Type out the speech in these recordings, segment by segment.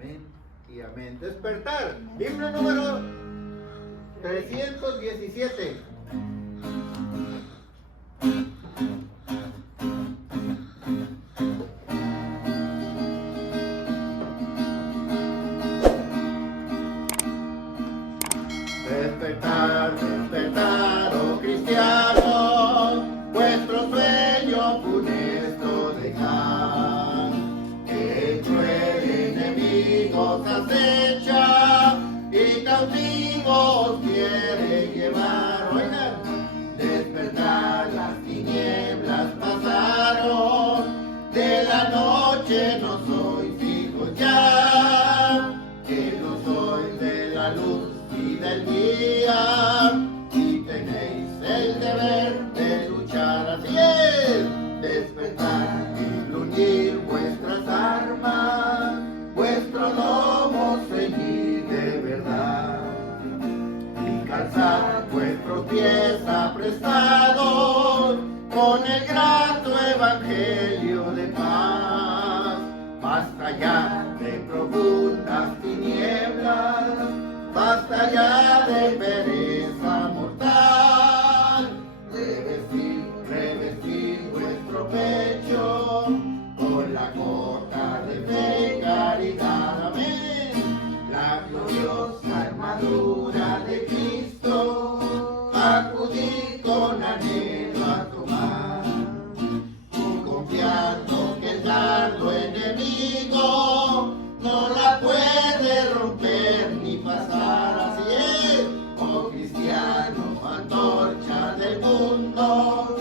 Amén y amén. Despertar. Himno número 317. Despertar, despertar, oh cristianos, vuestro sueño funesto dejad, que el cruel enemigo os acecha y cautivos quiere llevar. Oigan, despertar, las tinieblas pasaron, de la noche no sois hijos ya, que no sois de la luz y del día, y tenéis el deber de luchar. Así es, despertar y bruñir vuestras armas, vuestro lomo ceñid de verdad, y calzar vuestros pies apresurados con el grato evangelio de paz. Basta ya de profundas tinieblas, basta ya de pereza mortal, revestir vuestro pecho con la cota de fe y caridad. Amén. La gloriosa armadura de Cristo, acudid con anhelo a tomar, confiando que el dardo enemigo no la puede romper ni pasar. Así es, oh cristiano, antorcha del mundo,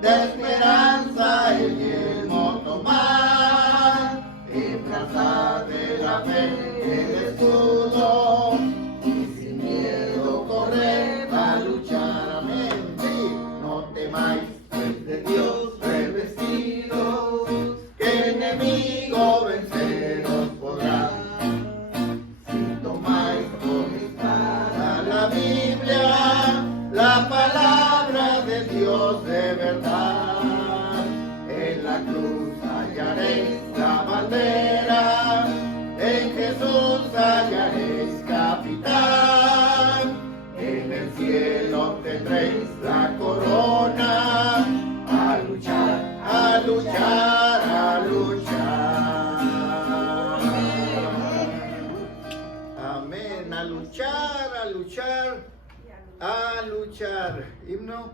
de esperanza el yelmo tomar, embrazad de la fe el escudo, y sin miedo corred a luchar. Amén. Sí, no temáis, pues de Dios revestidos, que el enemigo venceros podrá. Si tomáis por espada la Biblia, la palabra de Dios de verdad, en la cruz hallaréis la bandera, en Jesús hallaréis capitán, en el cielo tendréis la corona, a luchar, a luchar, a luchar. Amén, a luchar, a luchar, a luchar. Himno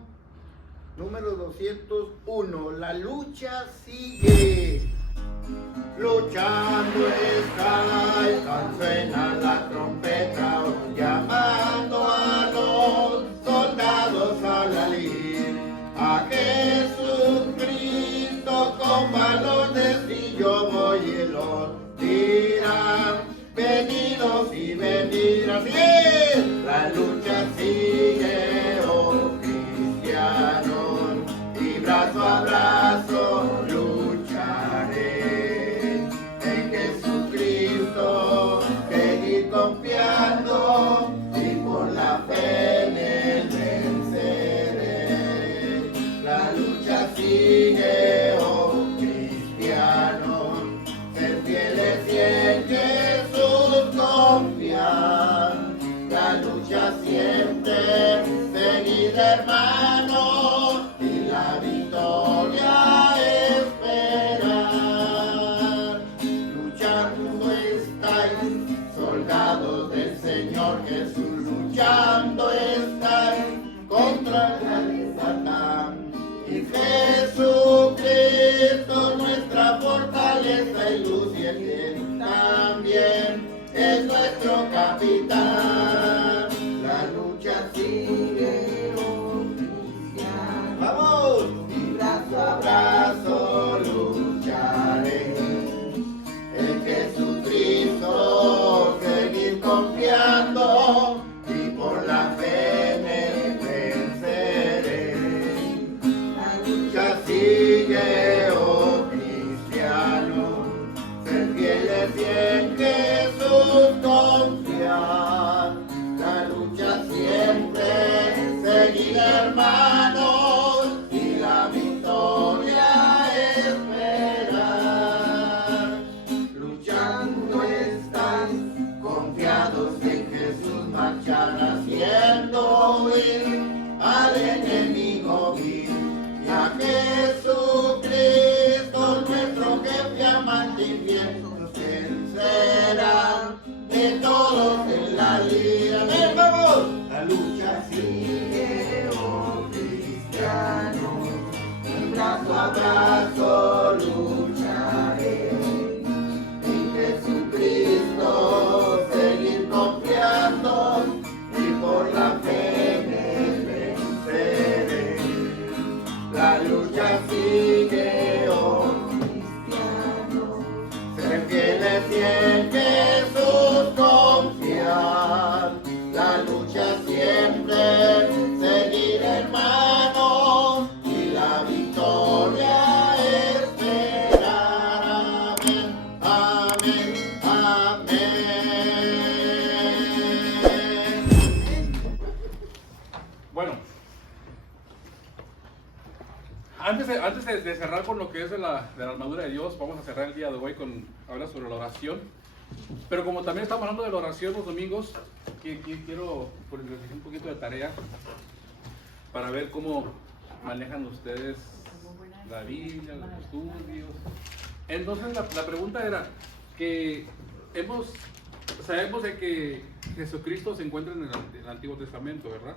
número 201. La lucha sigue. Luchando estáis, suena la trompeta, llamando a los soldados a la lid. A Jesucristo con valor de yo voy y los dirán, venidos y venidas. Así es, la lucha sigue, oh cristianos, y brazo a brazo lucharé. En Jesucristo seguir confiando, y por la fe en él venceré. La lucha sigue, oh cristianos, ser fieles y en Jesús confiar. La lucha siempre, seguid hermanos, y la victoria esperar. Luchando estáis, soldados del Señor Jesús, luchando estáis contra el Satán. Y Jesucristo nuestra fortaleza y luz, y él también es nuestro capitán. La lucha sigue, oh cristiano. ¡Vamos! Y brazo a brazo lucharé. En Jesucristo seguir confiando, y por la fe en él venceré. La lucha sigue, oh cristiano, ser fieles y en Jesús confiar. La lucha siempre, seguir hermanos, y la victoria esperar. Luchando está mal de infierno vencerá, de todos en la lira. ¡Ven, vamos! La lucha sigue, oh cristiano, brazo a brazo lucharé, en Jesucristo seguir confiando y por la fe me venceré. La lucha sigue, oh cristiano, ser fieles y en Jesús confiar. La lucha siempre seguir, hermano, y la victoria esperar. Amén, amén, amén. Bueno, antes de cerrar con lo que es de la armadura de Dios, vamos a cerrar el día de hoy con hablar sobre la oración. Pero como también estamos hablando de la oración los domingos, quiero les dejar un poquito de tarea para ver cómo manejan ustedes la Biblia, los estudios. Entonces la pregunta era que sabemos de que Jesucristo se encuentra en el Antiguo Testamento, ¿verdad?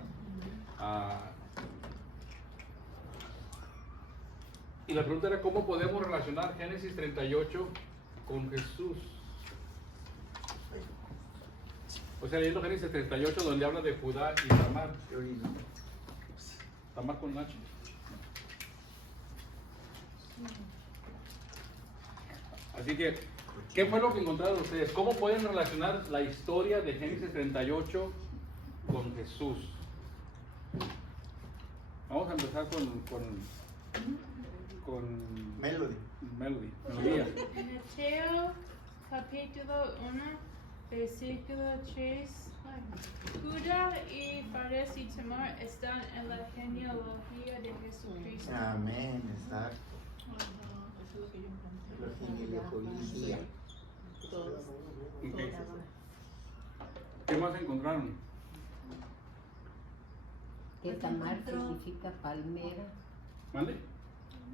Y la pregunta era cómo podemos relacionar Génesis 38 con Jesús. O sea, leyendo Génesis 38 donde habla de Judá y Tamar. Tamar con H. Así que, ¿qué fue lo que encontraron ustedes? ¿Cómo pueden relacionar la historia de Génesis 38 con Jesús? Vamos a empezar con Melodía. Mateo capítulo 1, versículo 3. Judá y Fares y Tamar están en la genealogía de Jesucristo. Amén, exacto. La genealogía. Okay. ¿Qué más encontraron? Que Tamar significa palmera. ¿Mande?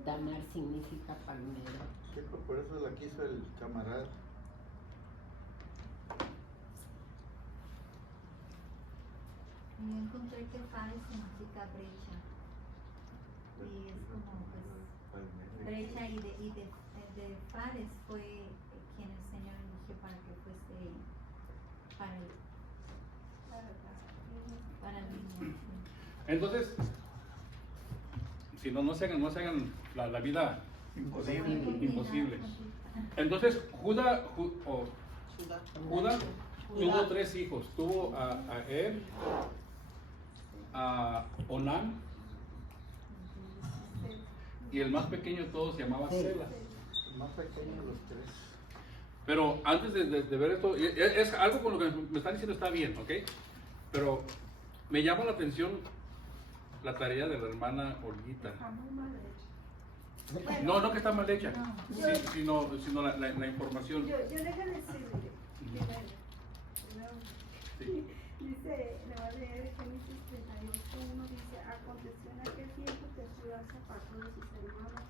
Tamar significa palmera. Por eso la quiso el camarada. Y encontré que Fares significa brecha. Y es como pues, brecha y de Fares fue quien el Señor eligió para que fuese para el niño. Entonces, si no se hagan la vida imposible. Entonces, Judá tuvo 3 hijos. Tuvo a Er, a Onán, y el más pequeño de todos se llamaba Sela. El más pequeño de los 3. Pero antes de ver esto, es algo con lo que me están diciendo está bien, ¿ok? Pero me llama la atención la tarea de la hermana Olguita. No que está mal hecha, sino la información. Yo déjame decirle, primero, Sí. dice, le va a leer Génesis 38:1, dice, aconteció en aquel tiempo que Judá se apartó de sus hermanos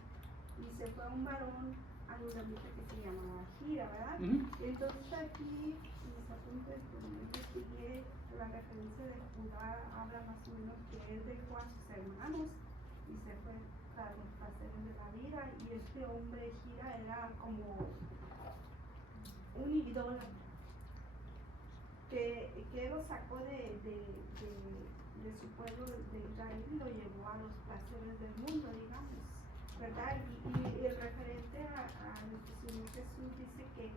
y se fue a un varón ayudamita que se llamaba Gira, ¿verdad? Entonces aquí, en los apuntes, como investigué, la referencia de Judá habla más o menos que él dejó a sus hermanos y se fue a los placeres de la vida, y este hombre Gira era como un idólatra que lo sacó de su pueblo de Israel y lo llevó a los placeres del mundo, digamos, ¿verdad? Y el referente a nuestro Señor Jesús dice que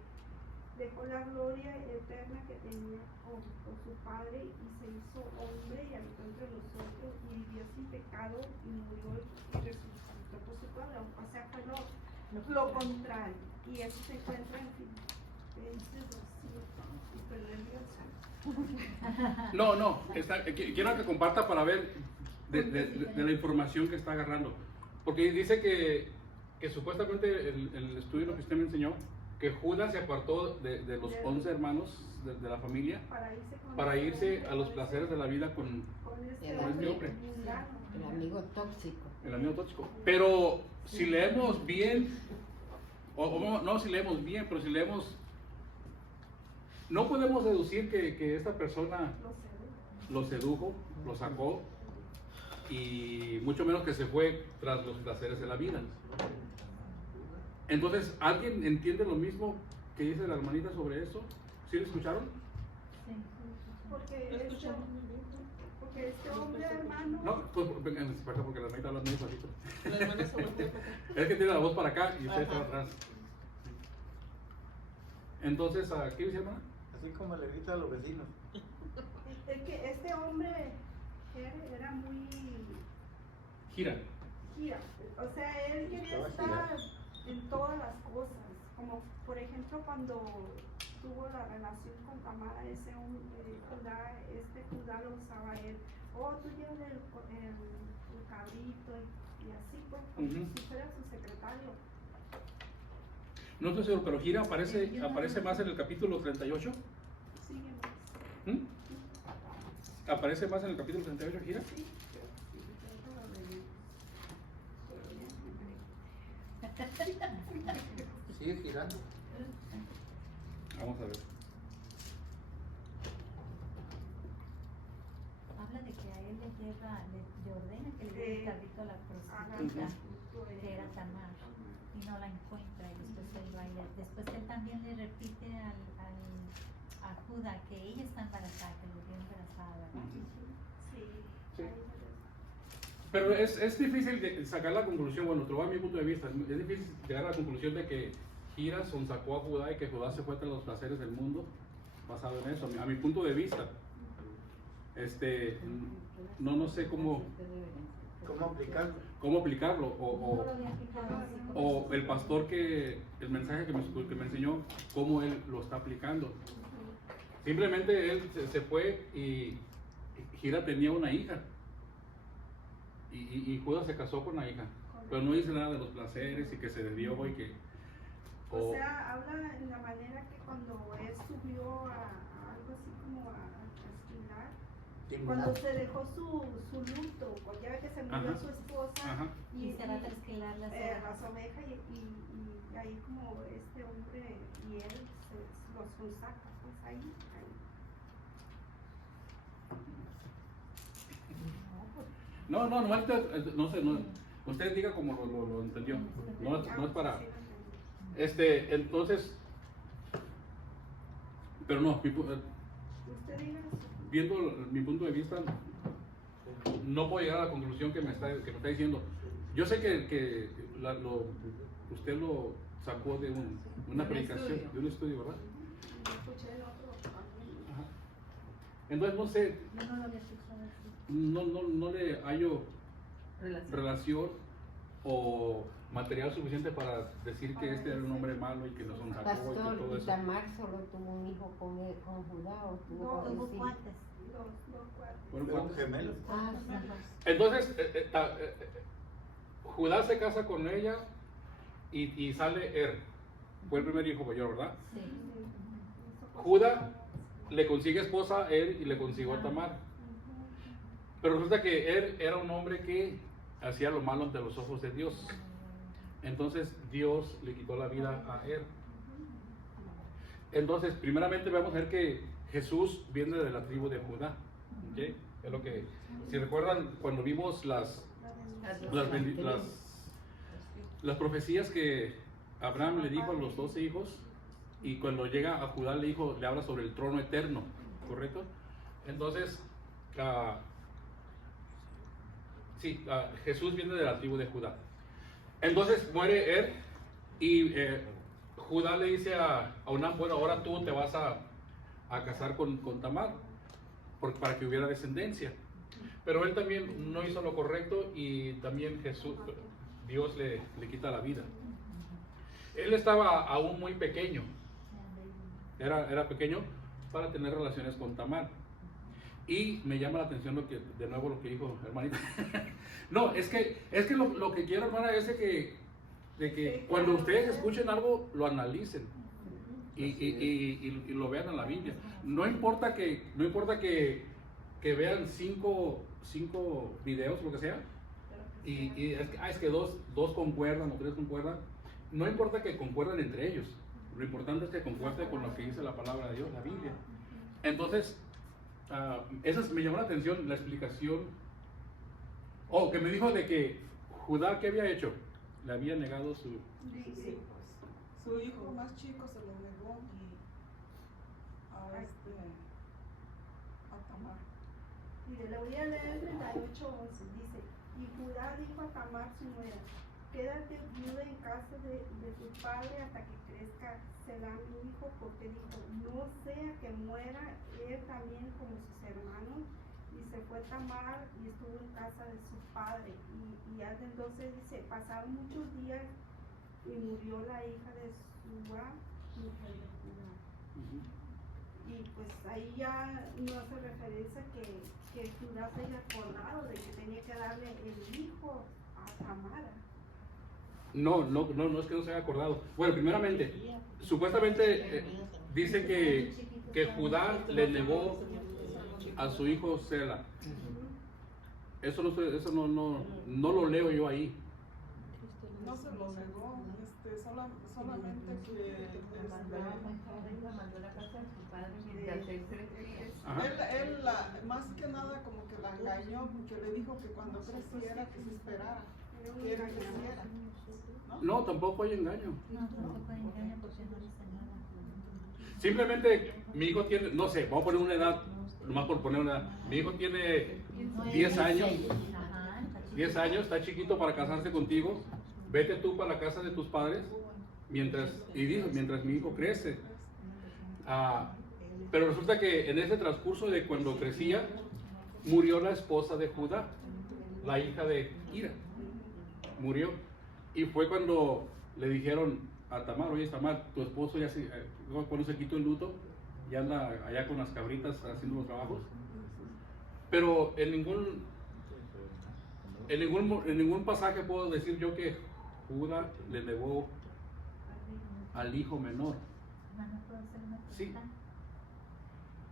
dejó la gloria eterna que tenía con su Padre y se hizo hombre y habitó entre nosotros y vivió sin pecado y murió y resucitó por su pueblo. O sea, fue lo contrario. Y eso se encuentra en Filipenses 2:7. Y Proverbios 5. No, quiero que comparta para ver de la información que está agarrando. Porque dice que supuestamente el estudio que usted me enseñó, que Judas se apartó de los 11 hermanos de la familia para irse a los placeres de la vida con este hombre. El amigo tóxico. El amigo tóxico. Pero si leemos bien no si leemos bien, pero si leemos, no podemos deducir que esta persona lo sedujo, lo sacó, y mucho menos que se fue tras los placeres de la vida. Entonces, ¿alguien entiende lo mismo que dice la hermanita sobre eso? ¿Sí lo escucharon? Sí. Porque este hombre, hermano, No, pues porque la hermanita habla muy bajito. La hermana se voltea un poco. Es que tiene la voz para acá y usted está Ajá. atrás. Entonces, ¿qué dice hermana? Así como le grita a los vecinos. es que este hombre era muy Gira. gira. O sea, él quería Estaba estar en todas las cosas. Como por ejemplo cuando tuvo la relación con Tamara, Judá lo usaba él. Oh, tú llevas el cabrito y así pues, como si fuera su secretario. No estoy seguro, pero Gira aparece más en el capítulo 38. Sígueme. ¿Aparece más en el capítulo 38, Gira? Sí. Sigue girando. Vamos a ver. Habla de que a él le ordena que le lleve el cabrito a la prostituta, que era Tamar, y no la encuentra, y después él va y después él también le repite a Judá que ella está embarazada, que lo vio embarazada, ¿verdad? Sí. Pero es difícil de sacar la conclusión, bueno, te lo voy a mi punto de vista, es difícil llegar a la conclusión de que Gira sonsacó a Judá y que Judá se fue tras los placeres del mundo, basado en eso, a mi punto de vista. No sé cómo aplicarlo, o el pastor el mensaje que me enseñó, cómo él lo está aplicando. Simplemente él se fue y Gira tenía una hija. Y Judá se casó con la hija, pero no dice nada de los placeres y que se desvió y que... O sea, habla en la manera que cuando él subió a algo así como a esquilar, cuando se dejó su luto, cuando ya ve que se murió su esposa Y se va a trasquilar las ovejas. las ovejas y ahí como este hombre y él los saca, pues ahí. No sé, usted diga como lo entendió, no es para... entonces, pero no, Usted diga. viendo mi punto de vista, no puedo llegar a la conclusión que me está diciendo. Yo sé que usted lo sacó de una predicación, de un estudio, ¿verdad? Escuché el otro. Ajá. Entonces, no sé, Yo no lo había escuchado así. no le hallo relación o material suficiente para decir que este era un hombre malo y que lo sonsacó y que Pastor, todo ¿y eso. Tamar solo tuvo un hijo con Judá o tuvo No, varios Tuvo hijos? cuates. Dos cuartos. Fueron Fueron cuantos. gemelos. Ah, sí. Entonces, Judá se casa con ella y sale fue el primer hijo mayor, ¿verdad? Sí. Judá le consigue esposa a y le consiguió a Tamar. Pero resulta que era un hombre que hacía lo malo ante los ojos de Dios. Entonces Dios le quitó la vida a él. Entonces, primeramente vamos a ver que Jesús viene de la tribu de Judá. ¿Okay? Es lo que, si recuerdan, cuando vimos las profecías que Abraham le dijo a los 12 hijos, y cuando llega a Judá le habla sobre el trono eterno, ¿correcto? Entonces, Jesús viene de la tribu de Judá. Entonces muere y Judá le dice a Onán, bueno, ahora tú te vas a casar con Tamar para que hubiera descendencia. Pero él también no hizo lo correcto y también Dios le quita la vida. Él estaba aún muy pequeño, era pequeño para tener relaciones con Tamar. Y me llama la atención de nuevo lo que dijo hermanita. No, es que lo que quiero, hermana, es de que cuando ustedes escuchen algo, lo analicen y lo vean en la Biblia. No importa que vean cinco videos, lo que sea, y es que dos concuerdan o tres concuerdan. no importa que concuerden entre ellos, lo importante es que concuerde con lo que dice la palabra de Dios, la Biblia. Entonces, me llamó la atención la explicación, que me dijo de que Judá, ¿qué había hecho? Le había negado su... Sí, Su hijo más chico se lo negó a Tamar. Mire, le voy a leer el 38:11. Dice, y Judá dijo a Tamar su nuera, quédate viuda en casa de tu padre hasta que crezca Selá mi hijo, porque dijo, no sea que muera él también como sus hermanos. Y se fue Tamar y estuvo en casa de su padre. Y al del 12 dice, pasaron muchos días y murió la hija de Suá, mujer de Judá. Y pues ahí ya no hace referencia que Judá se haya acordado de que tenía que darle el hijo a Tamar. No es que no se haya acordado. Bueno, primeramente, supuestamente dice que Judá le negó a su hijo Sela. Eso no lo leo yo ahí. No se lo negó, solamente que él más que nada como que la engañó, porque le dijo que cuando creciera que se esperara, que él creciera. No, tampoco hay engaño. No, tampoco hay engaño porque no dice nada. Simplemente mi hijo tiene, no sé, vamos a poner una edad, nomás por poner una edad. Mi hijo tiene 10 años. 10 años, está chiquito para casarse contigo. Vete tú para la casa de tus padres mientras mi hijo crece. Pero resulta que en ese transcurso de cuando crecía, murió la esposa de Judá, la hija de Ira. Murió. Y fue cuando le dijeron a Tamar, oye Tamar, tu esposo ya cuando se quitó el luto, ya anda allá con las cabritas haciendo los trabajos. Pero en ningún pasaje puedo decir yo que Judá le negó al hijo menor. Hermano, ¿puedo hacer una pregunta?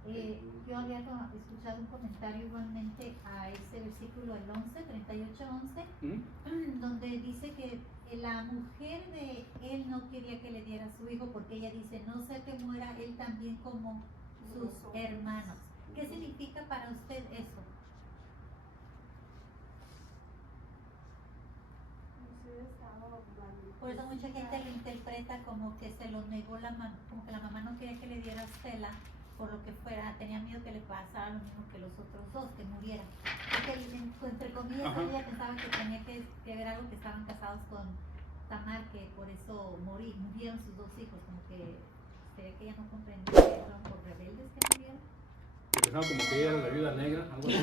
Sí. Yo había escuchado un comentario igualmente a ese versículo, el 38:11, donde dice que la mujer de él no quería que le diera a su hijo porque ella dice, no sea que muera él también como sus hermanos. ¿Qué significa para usted eso? Por eso mucha gente lo interpreta como que se lo negó como que la mamá no quería que le diera a Estela por lo que fuera, tenía miedo que le pasara lo mismo que los otros dos, que murieran. Porque entre comillas ella pensaba que tenía que ver algo, que estaban casados con Tamar, que por eso murieron sus dos hijos, como que se ve que ella no comprendía que eran por rebeldes que murieron. Pensaba como que ella era la viuda negra, algo así.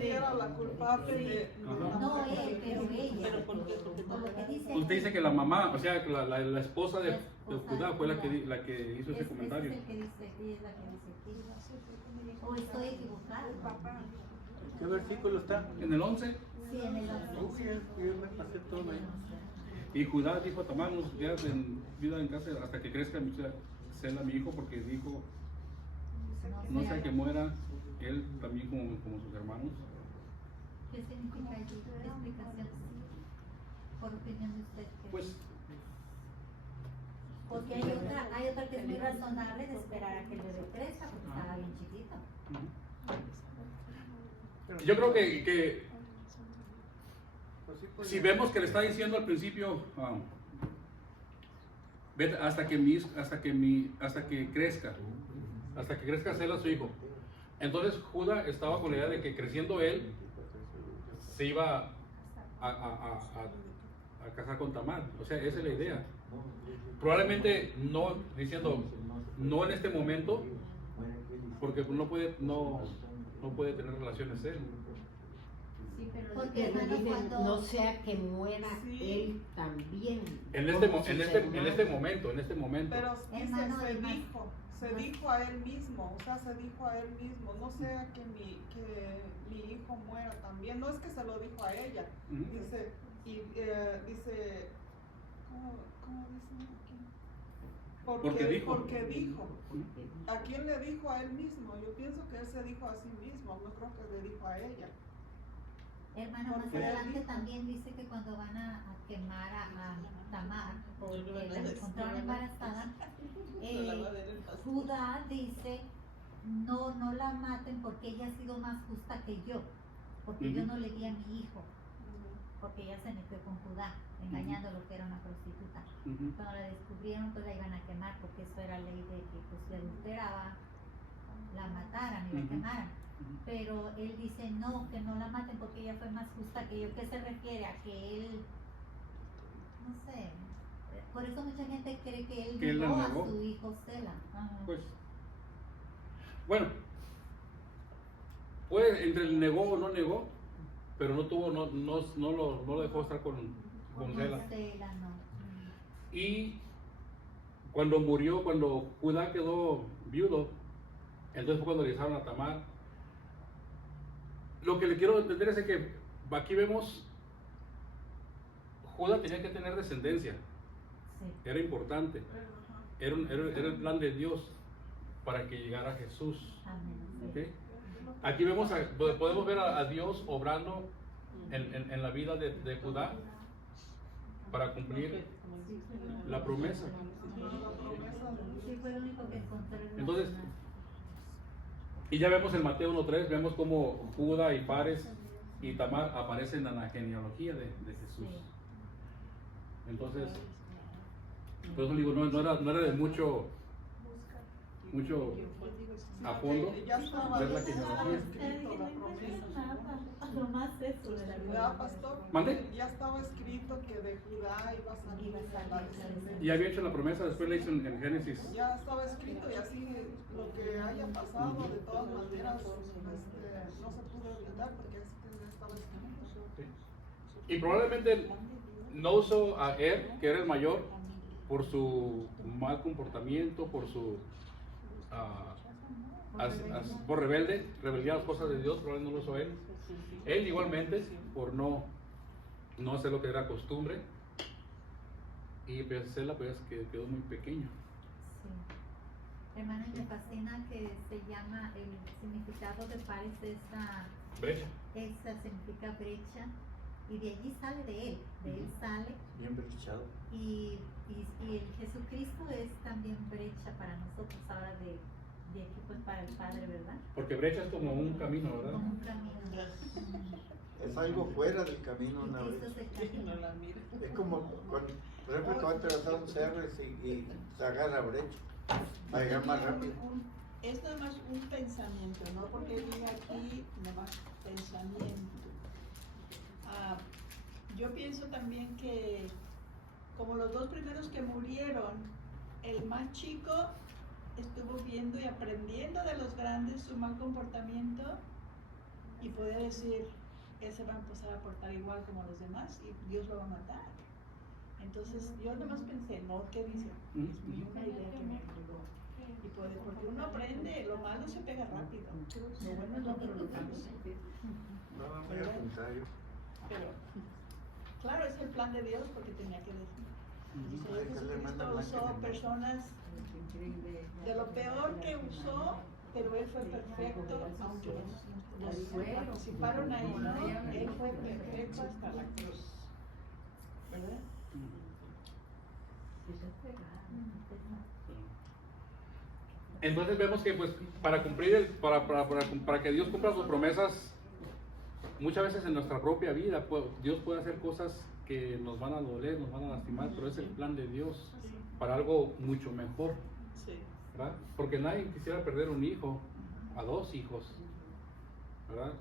Era la culpable de... No él, pero ella. Por lo que dice. Usted dice que la mamá, o sea, que la esposa de Judá fue la que hizo ese comentario. Es el que dice, ella es la que dice aquí. O estoy equivocado. ¿Qué versículo está? En el 11. Sí, en el 11. Yo me pasé todo ahí. Y Judá dijo a Tamar, ya viuda en casa hasta que crezca Sela mi hijo, porque dijo, no sea que muera él también como sus hermanos. ¿Qué significa allí? ¿Qué explicación? Por opinión de usted. Pues porque hay otra que es muy razonable de esperar a que el bebé crezca porque estaba bien chiquito. yo creo que si vemos que le está diciendo al principio, vete hasta que crezca Sela su hijo. Entonces Judá estaba con la idea de que creciendo él se iba a casar con Tamar. O sea, esa es la idea. Probablemente no diciendo no en este momento, porque no puede tener relaciones él. Sí, pero Porque, dice, hermano, cuando- no sea que muera él también. En este momento. Pero dice, Hermano, se dijo a él mismo, o sea, se dijo a él mismo, no sea que mi hijo muera también. No es que se lo dijo a ella, Ujú. dice, ¿cómo dice aquí? Porque dijo. Porque dijo. ¿A quién le dijo? A él mismo. Yo pienso que él se dijo a sí mismo, no creo que le dijo a ella. Hermana, más Porque adelante dijo- también dice que cuando van a quemar a Tamar, porque la encontraron embarazada, Judá dice, no, no la maten porque ella ha sido más justa que yo, porque yo Ujú. no le di a mi hijo, porque ella se metió con Judá, engañando lo que era una prostituta. Ujú. Cuando la descubrieron, pues la iban a quemar, porque eso era ley de que pues si adulteraba, la mataran y la Ujú. quemaran. Pero él dice no, que no la maten porque ella fue más justa que yo. ¿Qué se refiere? A que él, no sé, por eso mucha gente cree que él Que él la violó a negó. su hijo Sela. Ajá. Pues, bueno, pues entre el negó o no negó, pero no tuvo, no lo dejó estar con Sela. Sela, no. Y cuando murió, cuando Judá quedó viudo, entonces fue cuando le hicieron a Tamar. Lo que le quiero entender es que aquí vemos, Judá tenía que tener descendencia, Sí. era importante, Ajá. era el plan de Dios para que llegara Jesús. Amén. ¿Ok? Aquí vemos, podemos ver a Dios obrando en la vida de Judá para cumplir la promesa. Sí, fue lo único que encontré. Entonces, relacionado. y ya vemos en Mateo 1.3, vemos cómo Judá y Fares y Tamar aparecen en la genealogía de Jesús. Sí. Entonces, por eso digo, no era de mucho a fondo Ya estaba, ver la ya estaba genealogía. escrito la promesa. Nomás eso de la ¿Verdad, pastor? ¿Mande? Ya estaba escrito que de Judá iba a salir la descendencia. Y había hecho la promesa, después le hizo en Génesis. Ya estaba escrito y así lo que haya pasado de todas maneras no se pudo evitar porque es que ya estaba escrito. Y probablemente no usó a Er, que era el mayor, por su mal comportamiento, por su por rebeldía a las cosas de Dios, probablemente no lo usó él. Él igualmente, por no hacer lo que era costumbre, y pues Sela pues que quedó muy pequeño. Sí. Hermana, me fascina que se llama, el significado de Fares Brecha. esa significa brecha, y de allí sale de él sale, Bien brechado. y el Jesucristo es también brecha para nosotros ahora de aquí pues para el Padre, ¿verdad? Porque brecha es como un camino, ¿verdad? Como un camino. Es algo fuera del camino Y una vez. Cristo es el camino. Es como, por ejemplo, cuando atravesar un cerro y se agarra brecha para llegar más rápido. Es nada más un pensamiento, no porque diga aquí nada más pensamiento. Yo pienso también que como los dos primeros que murieron, el más chico estuvo viendo y aprendiendo de los grandes su mal comportamiento y podía decir, él se va a empezar a portar igual como los demás y Dios lo va a matar. Entonces yo nada más pensé, no, ¿qué dice? Es una idea que me ayudó. Y porque uno aprende, lo malo se pega rápido, lo bueno es lo prolongado. No, muy al contrario. Pero, claro, es el plan de Dios porque tenía que decir. Puede que le manda Jesucristo usó personas de lo peor que usó, pero él fue perfecto, aunque los participaron ahí, ¿no? Él fue perfecto hasta la cruz. ¿Verdad? Entonces vemos que pues para cumplir para que Dios cumpla sus promesas, muchas veces en nuestra propia vida Dios puede hacer cosas que nos van a doler, nos van a lastimar, pero es el plan de Dios para algo mucho mejor, Sí. ¿verdad? Porque nadie quisiera perder un hijo, a dos hijos, ¿verdad?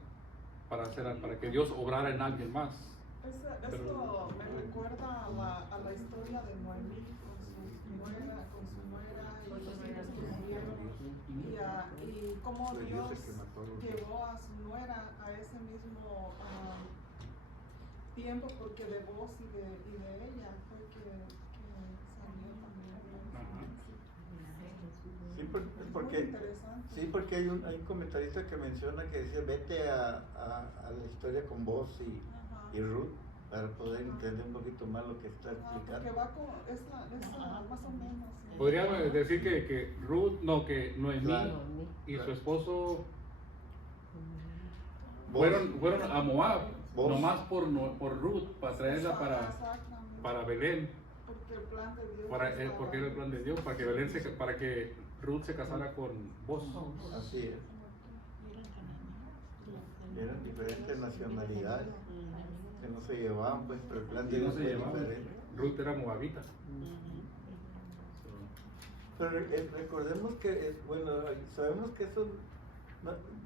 Para que Dios obrara en alguien más. Esto me recuerda a la historia de Noemí con su nuera y los hijos que murieron y cómo Dios llevó a su nuera a ese mismo tiempo porque de vos y de ella fue que salió también. Sí, Muy porque, interesante. sí, porque hay un comentarista que menciona que dice, vete a la historia con vos y Ruth para poder entender un poquito más lo que está Porque explicando. va con, más o menos. ¿sí? Podríamos decir que Noemí Claro. y su esposo Vos, fueron a Moab, Vos. nomás por Ruth, para traerla Exactamente. para Belén, Porque el plan de Dios. porque era el plan de Dios, para que Ruth se casara con vos. Así es. Eran diferentes nacionalidades que no se llevaban, pues, pero el plan de Y no Dios se fue llevaban. diferente. Ruth era moabita. Pero recordemos que, bueno, sabemos que eso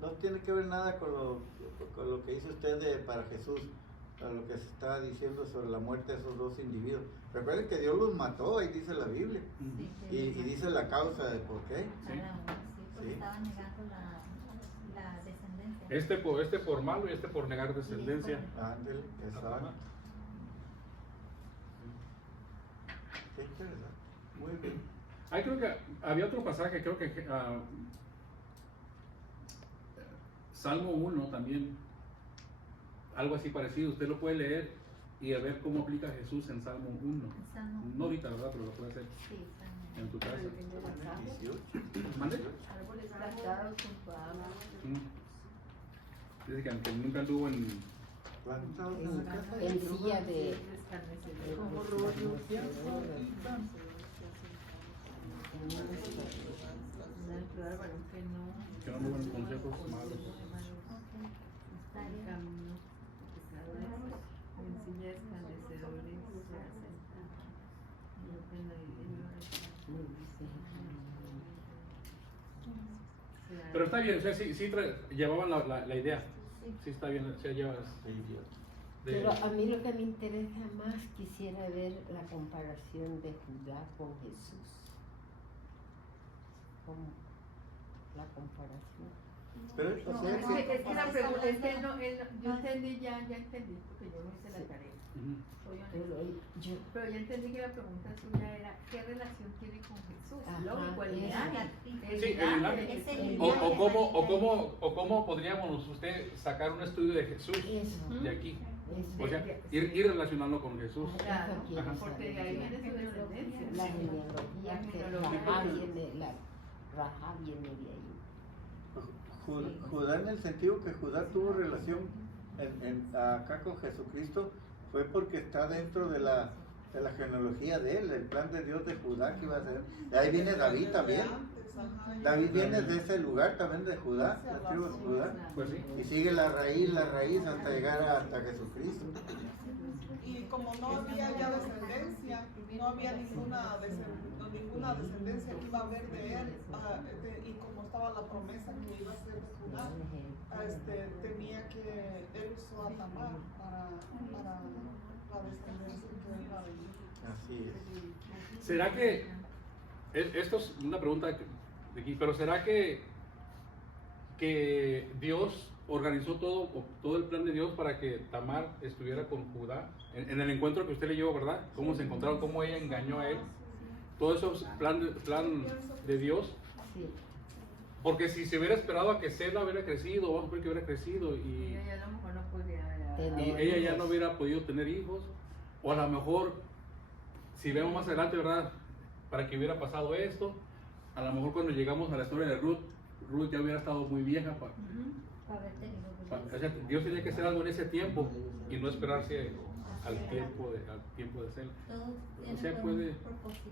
no tiene que ver nada con lo que dice usted para Jesús, a lo que se está diciendo sobre la muerte de esos dos individuos. Recuerden que Dios los mató, ahí dice la Biblia, y dice la causa de por qué. Cada uno, sí, porque Sí. estaban negando la descendencia. Este por malo y este por negar descendencia. Ándale, exacto. Qué interesante. Muy bien. Ahí creo que había otro pasaje, creo que Salmo 1 también, algo así parecido, usted lo puede leer y a ver cómo aplica Jesús en Salmo 1. Salmo No ahorita, ¿verdad? Pero lo puede hacer Sí, Salmo. en tu casa. 18. ¿Mande? Árboles plantados junto a agua. Dice que aunque nunca anduvo en... ¿Plantados en su casa? En silla de Como que no anduvo en consejos malos. Está bien. Pero está bien, o sea, sí llevaban la idea. Sí está bien, o sea, llevas... de- Pero a mí lo que me interesa más, quisiera ver la comparación de Judá con Jesús. Como la comparación. Pero, o sea, No, que- es que la pregunta es que yo entendí, ya entendí, porque yo no hice la tarea. Ujú. Soy Pero honesta. yo, Pero ya entendí que la pregunta suya era, ¿qué relación tiene con Jesús? Ajá, Lógico, el eso. linaje. Sí, el linaje. Es el O cómo podríamos usted sacar un estudio de Jesús eso, de aquí. eso. O sea, ir relacionando con Jesús. Claro, Eso quiero porque de saber ahí yo. viene su descendencia. La genealogía, que Rahab viene de ahí. Judá, en el sentido que Judá tuvo relación acá con Jesucristo, fue porque está dentro de la genealogía de él, el plan de Dios de Judá que iba a ser. De ahí viene David también. David viene de ese lugar también de Judá, la tribu de Judá. Pues sí. Y sigue la raíz hasta llegar hasta Jesucristo. Y como no había ya descendencia, no había ninguna descendencia que iba a haber de él, y como estaba la promesa que iba a ser de Judá, tenía que, él usó a Tamar para la descendencia que iba a venir. Así es. ¿Será que, esto es una pregunta de aquí, pero será que Dios organizó todo el plan de Dios para que Tamar estuviera con Judá? En el encuentro que usted leyó, ¿verdad? Cómo se encontraron, cómo ella engañó a él. Todo eso es plan de Dios. Sí. Porque si se hubiera esperado a que Sela hubiera crecido, vamos a ver que hubiera crecido Y ella a lo mejor no podía. y ella ya no hubiera podido tener hijos, o a lo mejor, si vemos más adelante, ¿verdad? Para que hubiera pasado esto, a lo mejor cuando llegamos a la historia de Ruth ya hubiera estado muy vieja. Para haber tenido O sea, Dios tenía que hacer algo en ese tiempo y no esperarse al tiempo de Sela. todo O tiene sea, un puede... propósito.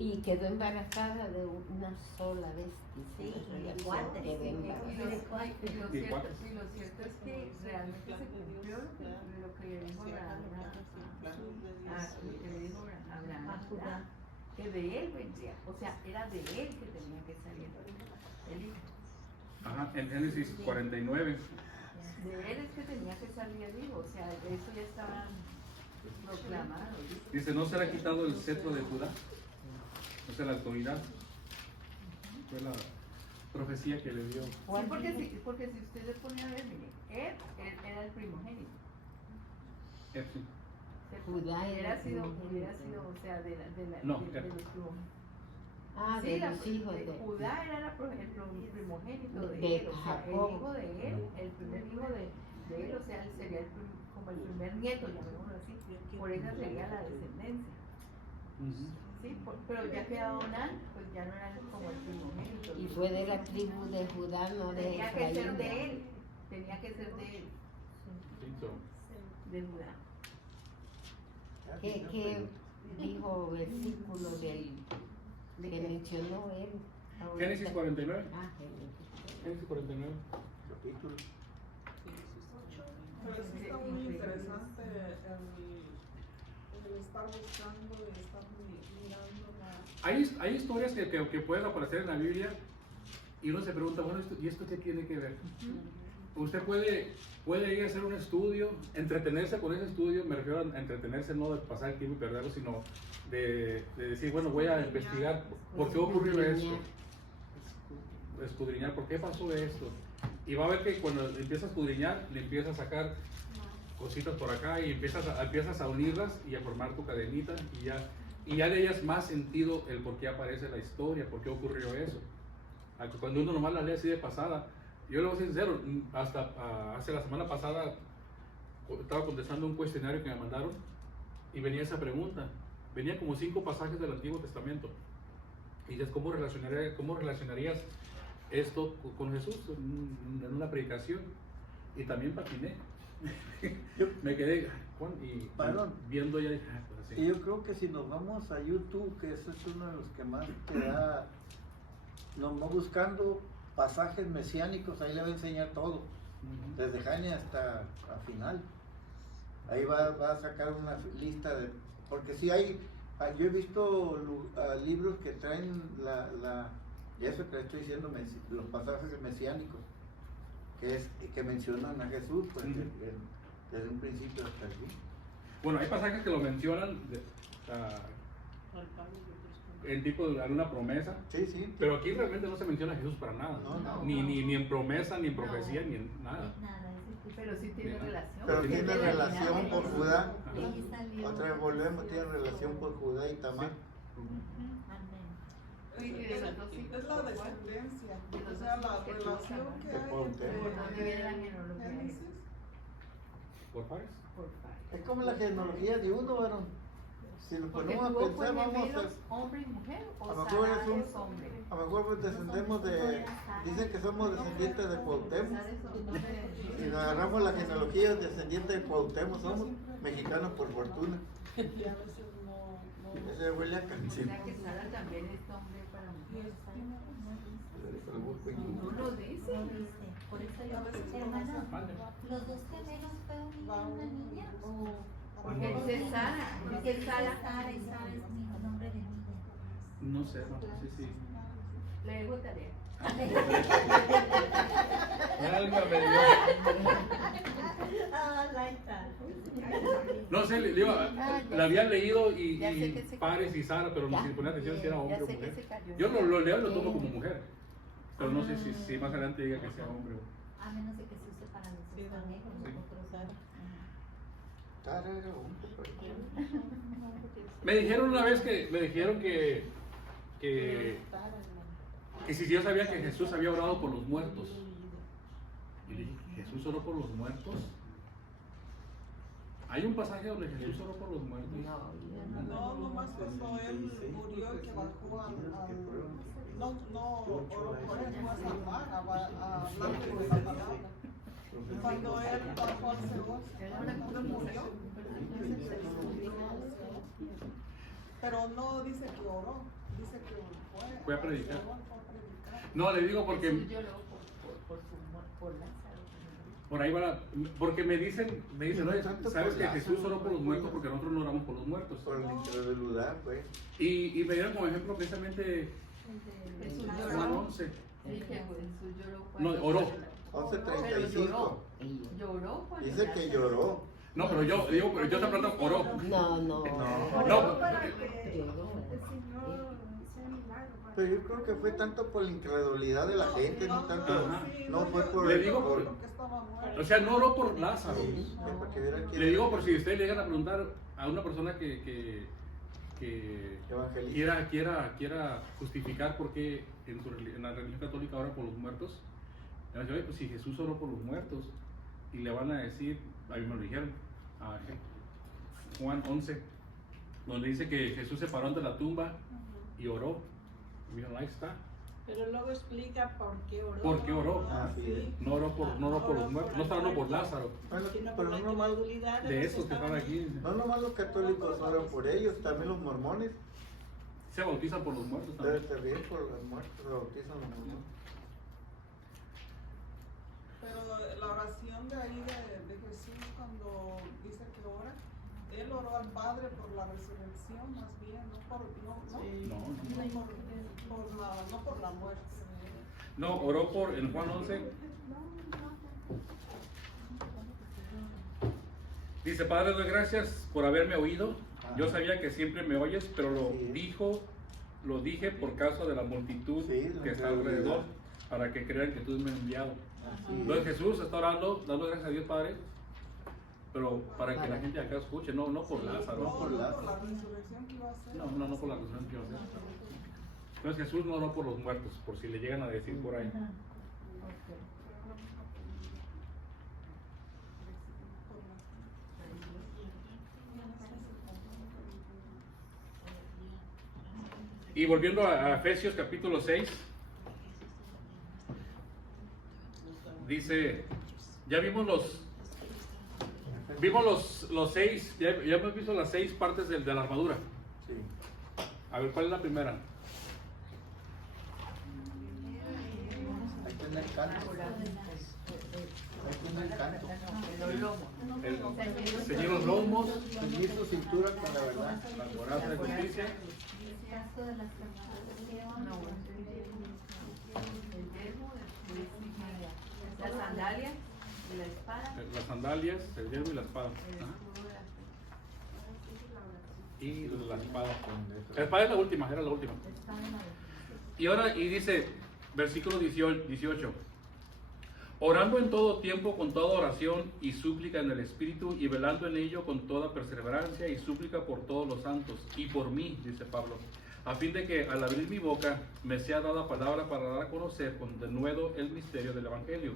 Y quedó embarazada de una sola vez. dice Sí, la y de relación, cuates, quedó sí, embarazada. Y lo cierto es que realmente se cumplió lo que le dijo Abraham a Judá, que de él vendría, o sea, era de él que tenía que salir el hijo. Ajá, en Génesis 49. De él es que tenía que salir el hijo, o sea, eso ya estaba proclamado. Dice, ¿no será quitado el cetro de Judá? O sea, la autoridad. Fue la profecía que le dio. Sí, porque si usted le pone a ver, mire, él era el primogénito. Sí. Judá hubiera sido, o sea, de No, los primogénitos. Ah, Sí, de los hijos de de Judá era el primogénito de de él, o sea, Jacob. el hijo de él, el primer hijo de él, o sea, él sería como el primer nieto, llamémoslo así, por esa sería la descendencia. Sí, pero ya que Adonán, pues ya no era como el primogénito. Y fue de la tribu de Judá, no de Tenía que ser Efraín. de él, tenía que ser de él. Sí, de Judá. ¿Qué dijo versículo que mencionó él? ahorita? Génesis 49. Ah, Génesis. Génesis 49. Capítulo. Pero sí está muy interesante el estar buscando y estar mirando la... Hay historias que pueden aparecer en la Biblia y uno se pregunta, bueno, ¿y esto qué tiene que ver? Usted puede ir a hacer un estudio, entretenerse con ese estudio, me refiero a entretenerse, no de pasar el tiempo y perderlo, sino de decir, bueno, voy a investigar por qué ocurrió esto, escudriñar por qué pasó esto. Y va a ver que cuando empieza a escudriñar, le empieza a sacar cositas por acá y empiezas a unirlas y a formar tu cadenita y ya de ellas más sentido el por qué aparece la historia, por qué ocurrió eso. Cuando uno nomás la lee así de pasada, yo le voy a ser sincero, hasta hace la semana pasada estaba contestando un cuestionario que me mandaron y venía esa pregunta. Venía como 5 pasajes del Antiguo Testamento. Y dices, ¿cómo relacionarías esto con Jesús en una predicación? Y también patiné. Me quedé viendo ya. Pues, y yo creo que si nos vamos a YouTube, que ese es uno de los que más te da, nos va buscando pasajes mesiánicos, ahí le va a enseñar todo, desde Jaime hasta al final. Ahí va a sacar una lista de, porque si hay, yo he visto libros que traen y eso que le estoy diciendo, los pasajes mesiánicos, que mencionan a Jesús, pues, desde un principio hasta aquí. Bueno, hay pasajes que lo mencionan en tipo de alguna promesa, sí, pero aquí realmente no se menciona a Jesús para nada, ni en promesa, ni en profecía, ni en nada. Pero sí tiene relación. Pero tiene relación por Judá. Ahí está el libro. Otra vez volvemos, tiene relación por Judá y Tamar. Es la descendencia, o sea, la relación que hay ¿Por dónde viene la entre genealogía? Génesis. ¿Por pares? Es como la genealogía de uno, varón. Si lo Porque ponemos a tuvo fue pensar, vamos a gemelos, hacer. hombre y mujer, A o lo mejor Sara es es hombre. A lo mejor pues descendemos de. Dicen que somos descendientes de Cuauhtémoc. Si nos agarramos la genealogía descendiente de Cuauhtémoc, somos mexicanos por fortuna. Y a veces no. Ese huele a O canción. sea que Sara también es hombre para mujer. No lo dice. No dice. Por eso yo, hermana, ¿los dos gemelos fue un niño y una niña? Porque dice Sara, dice Sara. Sara y Sara es mi nombre de niña. No sé, no sé si. Le dejo tarea. Válgame Dios. No sé, le digo, la había leído y Ya sé que se Pares y Sara, pero no Ya. se ponía atención si era hombre Ya o sé que mujer. se cayó. Yo lo leo y lo tomo como mujer, pero no sé si más adelante diga que sea hombre o. A menos de que se use para los extranjeros, nosotros. Sara era hombre, pero- Me dijeron una vez que si yo sabía que Jesús había orado por los muertos. Y le dije, ¿Jesús oró por los muertos? ¿Hay un pasaje donde Jesús oró por los muertos? No, nomás cuando él murió y que bajó no oró por él, fue a salvar, a hablar de la palabra. Cuando él bajó al Seol, murió. Pero no dice que oró, dice que Fue a predicar. al Seol, fue a predicar. No, le digo porque Jesús lloró por Lázaro. por ahí va porque me dicen, oye, ¿sabes que Jesús oró por los muertos? Porque nosotros no oramos por los muertos. Por la incredulidad, pues. Y me dieron como ejemplo precisamente Jesús Juan lloró. 11. Sí, que Jesús lloró. No, cuando- oró. 11:35. Lloró cuando Dice que Lázaro- lloró. No, pero yo te pregunto, oró. No. No. Para que el Señor sea milagro. Pero yo creo que fue tanto por la incredulidad de la gente, no tanto. Ajá. No fue por. Le digo por- Porque estaba muerto. O sea, no oró por Lázaro. Sí, para que vieran quién Le digo era. por si ustedes le llegan a preguntar a una persona que Evangelista. quiera justificar por qué en la religión católica oran por los muertos. Le van a decir, oye, pues si Jesús oró por los muertos, y le van a decir, a mí me lo dijeron, a Juan 11, donde dice que Jesús se paró ante la tumba y oró. Y miren, ahí está. Pero luego explica por qué oró. ¿Por qué oró? Ah, sí. No oró por los muertos, no está orando por Lázaro. Bueno, Sino pero por no la nomás, incredulidad De los esos que están aquí, no nomás los católicos oran por ellos, también los mormones. se bautizan por los muertos también. También por los muertos se bautizan los mormones. Pero la oración de ahí de Jesús cuando dice que ora, él oró al Padre por la resurrección más bien, no por la muerte. No, oró por, en Juan 11, dice, Padre, doy gracias por haberme oído. Yo sabía que siempre me oyes, pero lo dije por causa de la multitud que está alrededor, para que crean que tú me has enviado. Entonces Jesús está orando, dando gracias a Dios Padre, pero para que la gente acá escuche, no por Lázaro. No por la resurrección que iba a hacer. No por la resurrección que iba a hacer. Entonces Jesús no oró por los muertos, por si le llegan a decir por ahí. Y volviendo a Efesios capítulo 6, dice, ya vimos los 6, ya hemos visto las 6 partes de la armadura. Sí. A ver, ¿cuál es la primera? Hay que tener canto. Hay que tener canto. Los lomos. Ceñir los lomos, Ceñir su cintura con la verdad. la coraza de justicia, Casco de las Las sandalias y la espada. las sandalias, el yelmo y la espada. Ajá. Y la espada. La espada es la última, era la última. Y ahora, y dice, versículo 18, orando en todo tiempo con toda oración y súplica en el Espíritu y velando en ello con toda perseverancia y súplica por todos los santos y por mí, dice Pablo, a fin de que al abrir mi boca me sea dada palabra para dar a conocer con denuedo el misterio del Evangelio,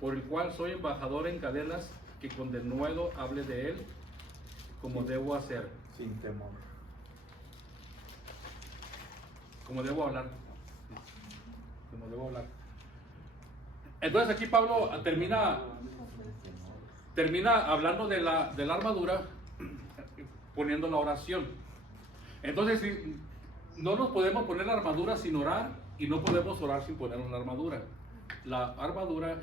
por el cual soy embajador en cadenas, que con denuedo hable de él como debo hacer. Sin temor. Como debo hablar. Entonces aquí Pablo termina hablando de la armadura, poniendo la oración. Entonces no nos podemos poner la armadura sin orar y no podemos orar sin ponernos la armadura. La armadura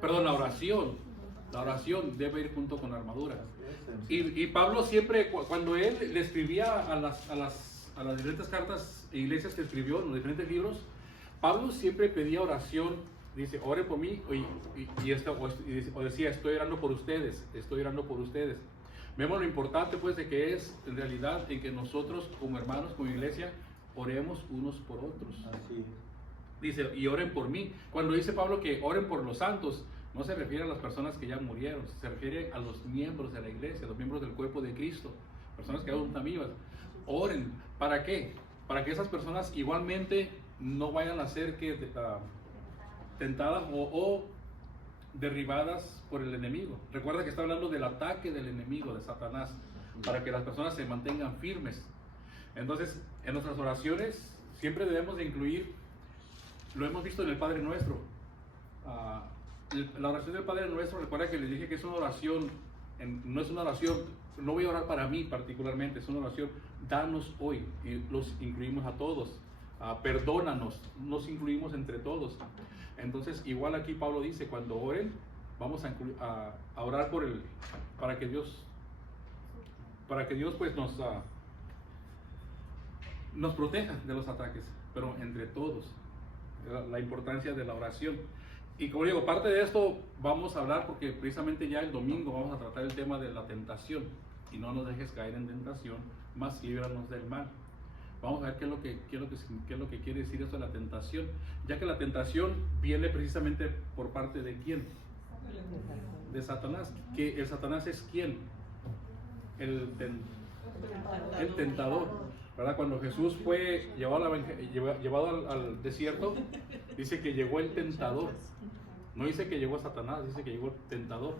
la oración. La oración debe ir junto con la armadura. Y Pablo siempre, cuando él le escribía a las diferentes cartas e iglesias que escribió, en los diferentes libros, Pablo siempre pedía oración, dice, ore por mí, o decía, estoy orando por ustedes. Vemos lo importante pues de que es en realidad en que nosotros como hermanos, como iglesia, oremos unos por otros. Así. Dice, y oren por mí. Cuando dice Pablo que oren por los santos, no se refiere a las personas que ya murieron, se refiere a los miembros de la iglesia, los miembros del cuerpo de Cristo, personas que aún están vivas. Oren, ¿para qué? Para que esas personas igualmente no vayan a ser tentadas o derribadas por el enemigo. Recuerda que está hablando del ataque del enemigo, de Satanás, para que las personas se mantengan firmes. Entonces, en nuestras oraciones siempre debemos de incluir, lo hemos visto en el Padre Nuestro, la oración del Padre Nuestro. Recuerda que les dije que es una oración, no es una oración, no voy a orar para mí particularmente, es una oración, danos hoy, y los incluimos a todos, perdónanos, nos incluimos entre todos. Entonces, igual aquí Pablo dice, cuando oren, vamos a orar para que Dios pues nos proteja de los ataques, pero entre todos, la importancia de la oración. Y como digo, parte de esto vamos a hablar porque precisamente ya el domingo vamos a tratar el tema de la tentación. Y no nos dejes caer en tentación, mas líbranos del mal. Vamos a ver qué es lo que quiere decir esto de la tentación, ya que la tentación viene precisamente por parte de ¿quién? De Satanás. Que el Satanás es ¿quién? El tentador, ¿verdad? Cuando Jesús fue llevado al desierto, dice que llegó el tentador. No dice que llegó Satanás, dice que llegó el tentador.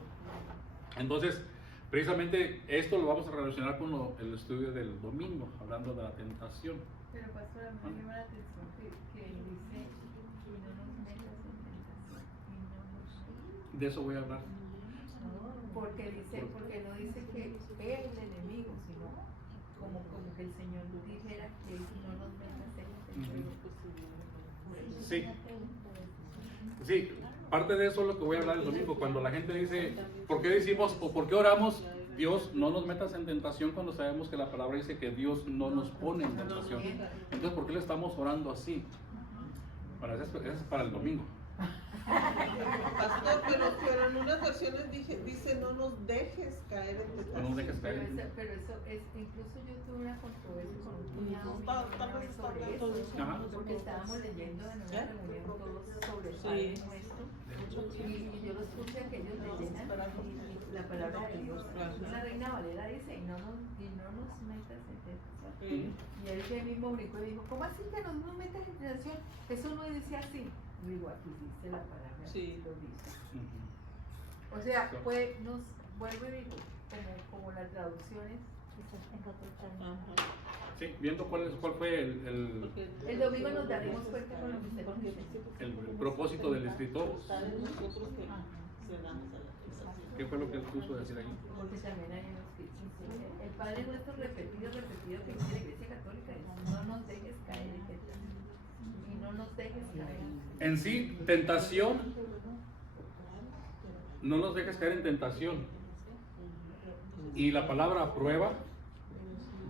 Entonces, precisamente esto lo vamos a relacionar con el estudio del domingo, hablando de la tentación. Pero pastora, me llama la atención que dice y no nos metas en tentación y no nos... De eso voy a hablar. Porque no dice que es el enemigo, sino como que el Señor dijera que no nos metas en tentación. Sí. Sí, parte de eso es lo que voy a hablar el domingo. Cuando la gente dice, ¿por qué decimos o por qué oramos? Dios, no nos metas en tentación, cuando sabemos que la palabra dice que Dios no nos pone en tentación. Entonces, ¿por qué le estamos orando así? Bueno, eso es para el domingo. Pastor, pero en unas versiones dice no nos dejes caer en tentación. No nos dejes caer. Pero eso es, incluso yo tuve una controversia con un cuñado Tal vez está sobre hablando de eso, Ajá. porque estábamos leyendo en una reunión todos sobre el Padre Nuestro, y yo los puse a que ellos leyeran la palabra de Dios. La Reina Valera dice, y no nos metas en tentación. Y él que mismo brincó y dijo, ¿cómo así que no nos metas en tentación? Eso no dice así. Y digo, aquí dice la palabra, Sí. lo dice. O sea, pues nos vuelvo y digo, como las traducciones. Sí, viendo cuál fue El domingo nos daremos cuenta con lo que usted dice. el propósito del escritor. ¿Qué fue lo que él quiso decir aquí? Porque también hay unos que dicen, el Padre Nuestro repetido que dice la Iglesia Católica, es, no nos dejes caer en tentación. Y no nos dejes caer. En sí, tentación, no nos dejes caer en tentación. Y la palabra prueba,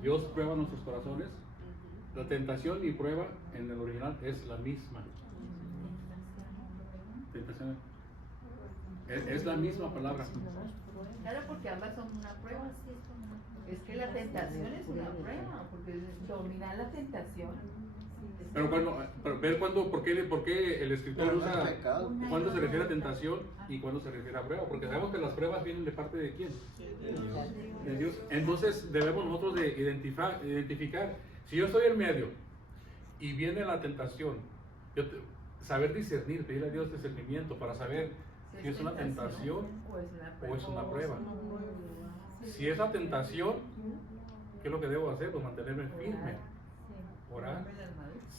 Dios prueba nuestros corazones. La tentación y prueba en el original es la misma. Tentación es la misma palabra. Claro, porque ambas son una prueba. Es que la tentación es una prueba, porque dominar la tentación. Pero ver por qué el escritor Pero no es usa pecado. cuándo se refiere a tentación y cuándo se refiere a prueba, porque sabemos que las pruebas vienen de parte de quién, de Dios. Entonces debemos nosotros de identificar, si yo estoy en medio y viene la tentación, saber discernir, pedirle a Dios discernimiento para saber si es una tentación o es una prueba. Si es la tentación, ¿qué es lo que debo hacer? Pues mantenerme firme, orar.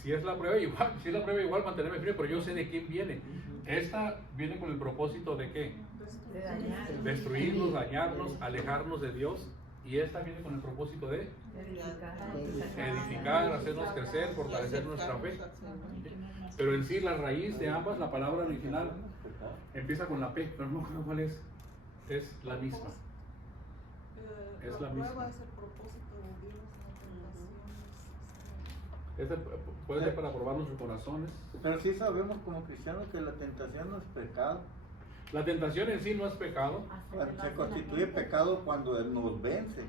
Si es la prueba igual, mantenerme firme, pero yo sé de quién viene. Esta viene con el propósito de ¿qué? Destruirnos, dañarnos, alejarnos de Dios. Y esta viene con el propósito de edificar, hacernos crecer, fortalecer nuestra fe. Pero en sí la raíz de ambas, la palabra original, empieza con la P, pero no creo cuál es la misma. Es la misma. Prueba es el propósito de Dios, Puede ser para probar nuestros corazones. Pero sí sabemos como cristianos que la tentación no es pecado. La tentación en sí no es pecado. Se constituye pecado cuando Él nos vence.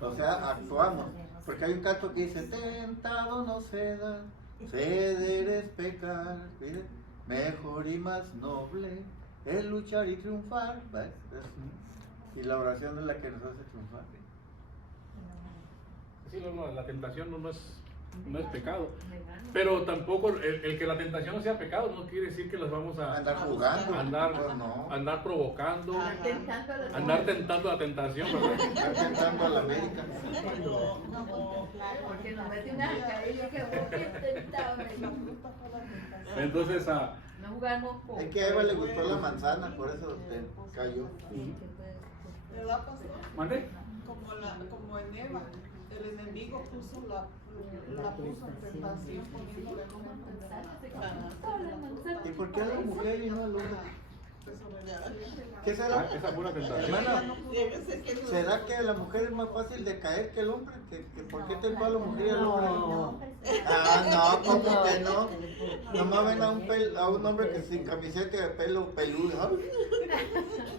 O sea, actuamos. Porque hay un canto que dice, tentado no ceda, ceder es pecar. Mire, mejor y más noble es luchar y triunfar. ¿Ves? Y la oración es la que nos hace triunfar. Sí, la tentación no es pecado. Pero tampoco el que la tentación no sea pecado no quiere decir que las vamos a Andar jugando. andar provocando, andar tentando la tentación, ¿verdad? Andar tentando a la América. Porque nos mete una cadena que vos bien tentado. Entonces, no jugamos poco. Es que a Eva le gustó la manzana, por eso cayó. ¿Verdad, pastor? ¿mande? Como en Eva, el enemigo la puso en tentación poniéndole como ¿Y por qué a la mujer y no al hombre? ¿Qué Ah, será? esa pura tentación. Hermana, ¿será que la mujer es más fácil de caer que el hombre? ¿Por qué tentó a la mujer y al hombre no? Ah, no, ¿cómo que no? Nomás ven a un hombre que sin camiseta y de pelo peludo.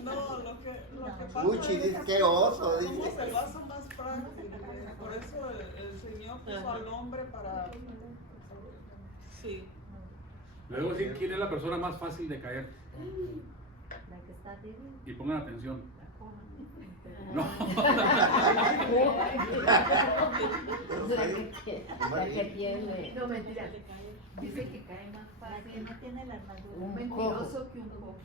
No, lo que pasa Uchi, es dice, qué oso, somos dice. el vaso más práctico. Por eso el Señor puso al hombre para... Sí. Luego decir quién es la persona más fácil de caer. La que está débil. Y pongan atención. No. La que tiene. No, mentira. Dice que cae más La que fácil no tiene la armadura. un mentiroso que un cojo.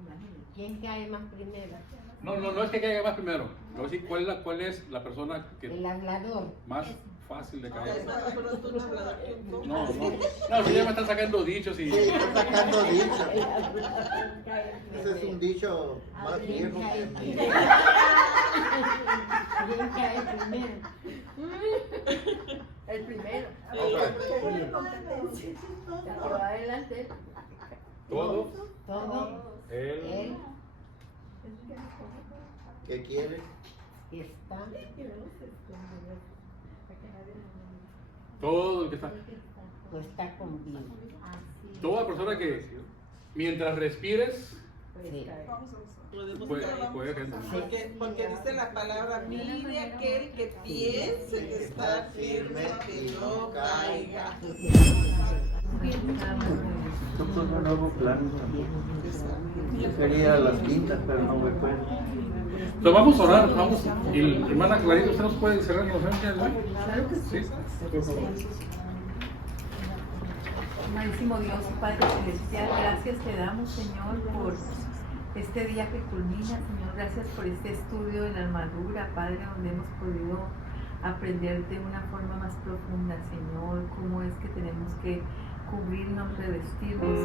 Imagínate. ¿Quién cae más primero? No es que caiga más primero. Le voy a decir cuál es la persona El que hablador. más fácil de Ya caer. está, pero tú no hablas de No, no. No, si ya me están sacando dichos y. Sí, está sacando dicho. Cae Ese es un dicho más ¿Quién viejo cae que primero? ¿Quién cae primero? El primero. Otra. Pero adelante. Todos. Todo Él. él ¿Qué quiere? está Todo el que está. o está con vida. Toda persona que mientras respires, Sí. Podemos puede, trabajar. puede gente. Porque dice la palabra, mire aquel que piense que está firme, que no caiga. Nosotros un nuevo plan. Yo quería las quintas, pero no me puedo. Lo vamos a orar, vamos. Y hermana Clarita, ¿usted nos puede cerrar los ojos? Claro que Sí, por favor. Amadísimo Dios y Padre Celestial, gracias te damos, Señor, por este día que culmina, Señor. Gracias por este estudio de la armadura, Padre, donde hemos podido aprender de una forma más profunda, Señor, cómo es que tenemos que cubrirnos, revestirnos.